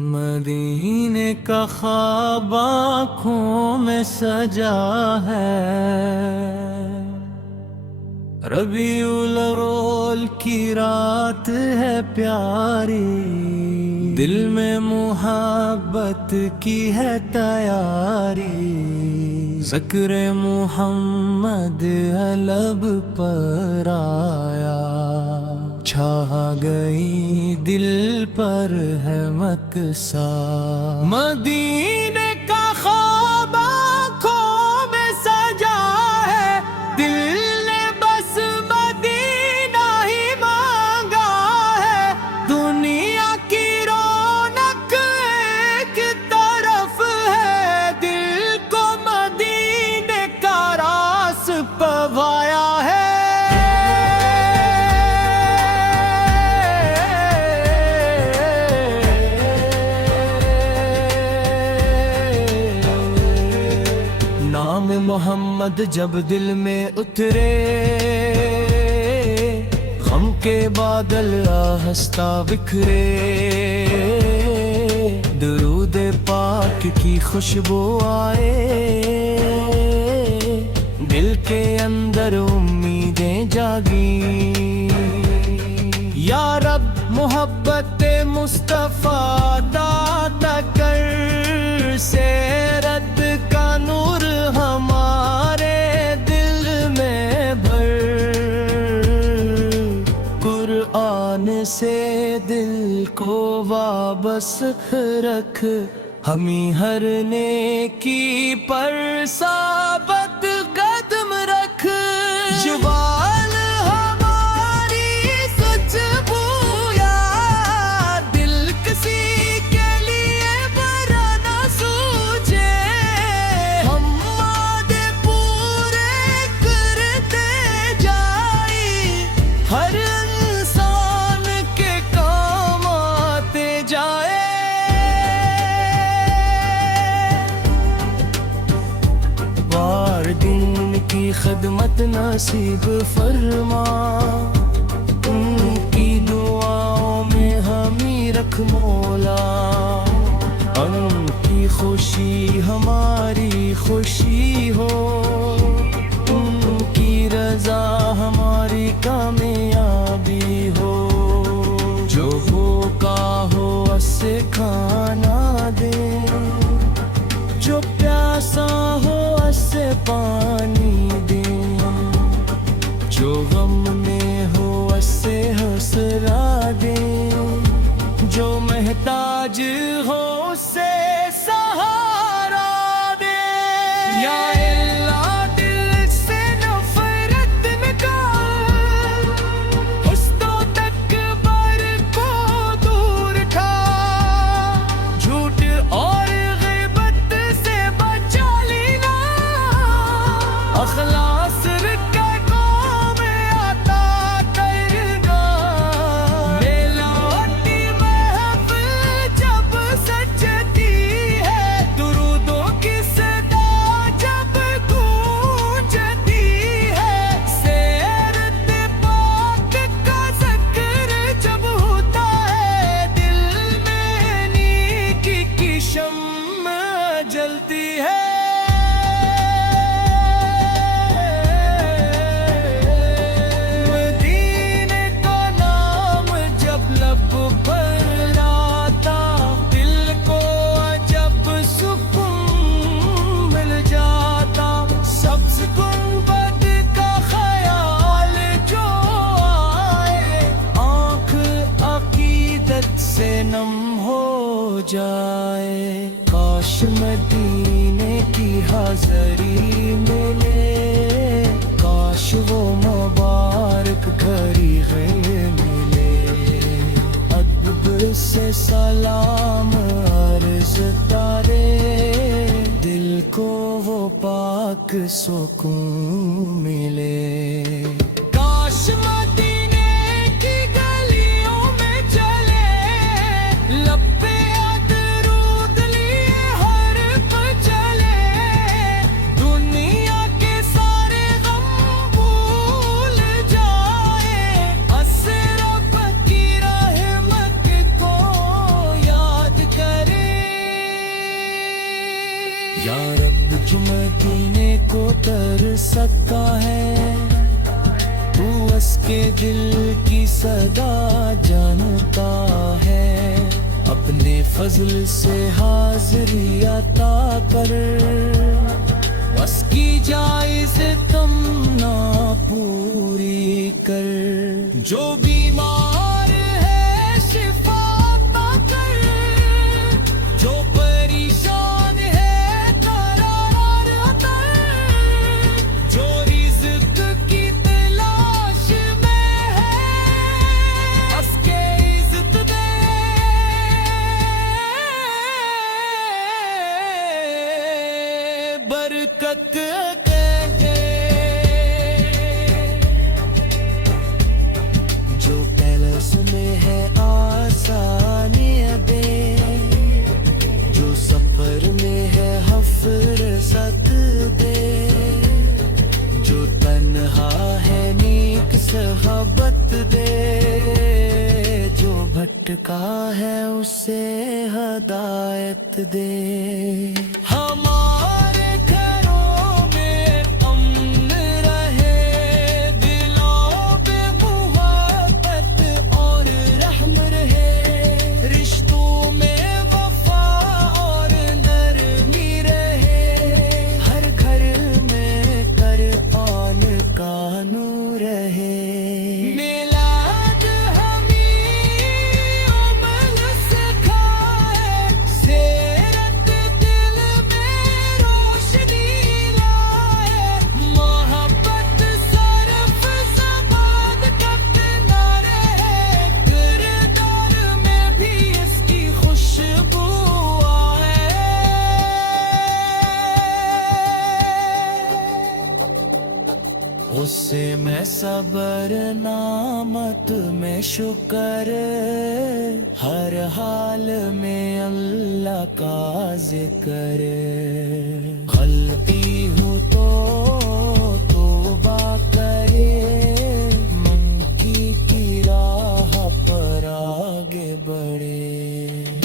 मदीने का ख्वाब आँखों में सजा है, रबीउल अव्वल की रात है प्यारी, दिल में मुहब्बत की है तैयारी, ज़िक्र मुहम्मद लब पर आया, छा गई दिल पर है मकसा। मदीने का ख्वाब आँखों में सजा है, दिल ने बस मदीना ही मांगा है। दुनिया की रौनक एक तरफ है, दिल को मदीने का रास पवाया है। मोहम्मद जब दिल में उतरे, गम के बादल आहिस्ता बिखरे, दुरूद पाक की खुशबू आए, दिल के अंदर उम्मीदें जागी। या रब मोहब्बत मुस्तफा दाता कर, सेरत का नूर हमारे दिल में भर, कुरान से दिल को वाबस रख, हमी हर नेकी पर साबत कदम रख। जवाल हमारी सच बूया, दिल किसी के लिए बरा ना सूझे, हम वादे पूरे करते जाए, हर इंसान के काम आते जाए। दिन की खदमत नसीब फरमा, उनकी दुआओं में हमी रख मौला, उनकी खुशी हमारी खुशी हो, उनकी रजा हमारी कामयाबी हो। जो भूखा हो उससे खाना दे, जो प्यासा हो उससे पानी दे, जो गम में हो उससे हौसला दे, जो महताज हो उससे सहारा दे। या अल्लाह दिल से नफरत निकाल, हुस्न तकबर को दूर खा, झूठ और अखलास रखा कौम आता करना। मेलावटी महफिल जब सजती है, दुरूदों की सदा जब गूंजती है, सेरत पाक का ज़िक्र जब होता है, दिल में नेकी की शम्मा जलती है। नम हो जाए, काश मदीने की हाज़री मिले, काश वो मुबारक घड़ी मिले। अदब से सलाम अर्ज़ तारे, दिल को वो पाक सुकून मिले। काश याद कर यार अब जो मदीने को तर सकता है, तू उसके दिल की सदा जानता है। अपने फजल से हाजिरी अता कर, बस की जायज़ तमन्ना पूरी कर। जो बीमार है शिफा अता कर, जो परेशान है करार अता कर, जो रिज़्क़ की तलाश में है उसके इज़्ज़त दे। बरकत कहे जो पैलस में है आसानियां दे, जो सफर में है हफरत दे, जो तन्हा है नेक सहबत दे, जो भटका है उसे हदायत दे। हमारे घरों में अमन रहे, दिलों पे मोहब्बत और रहम रहे, रिश्तों में वफा और नरमी रहे, हर घर में कुरान का नूर रहे। मिलाद हमी अमल सिखाए, सेरत दिल में रोशनी लाए, मोहब्बत सरफ ज़बान कतना रहे, किरदार में भी इसकी खुशबू आए। उससे मैं सबर नामत में शुक्र, हर हाल में अल्लाह का जिक्र। गलती हूँ तो तौबा करे, मंकी की राह पर आगे बढ़े।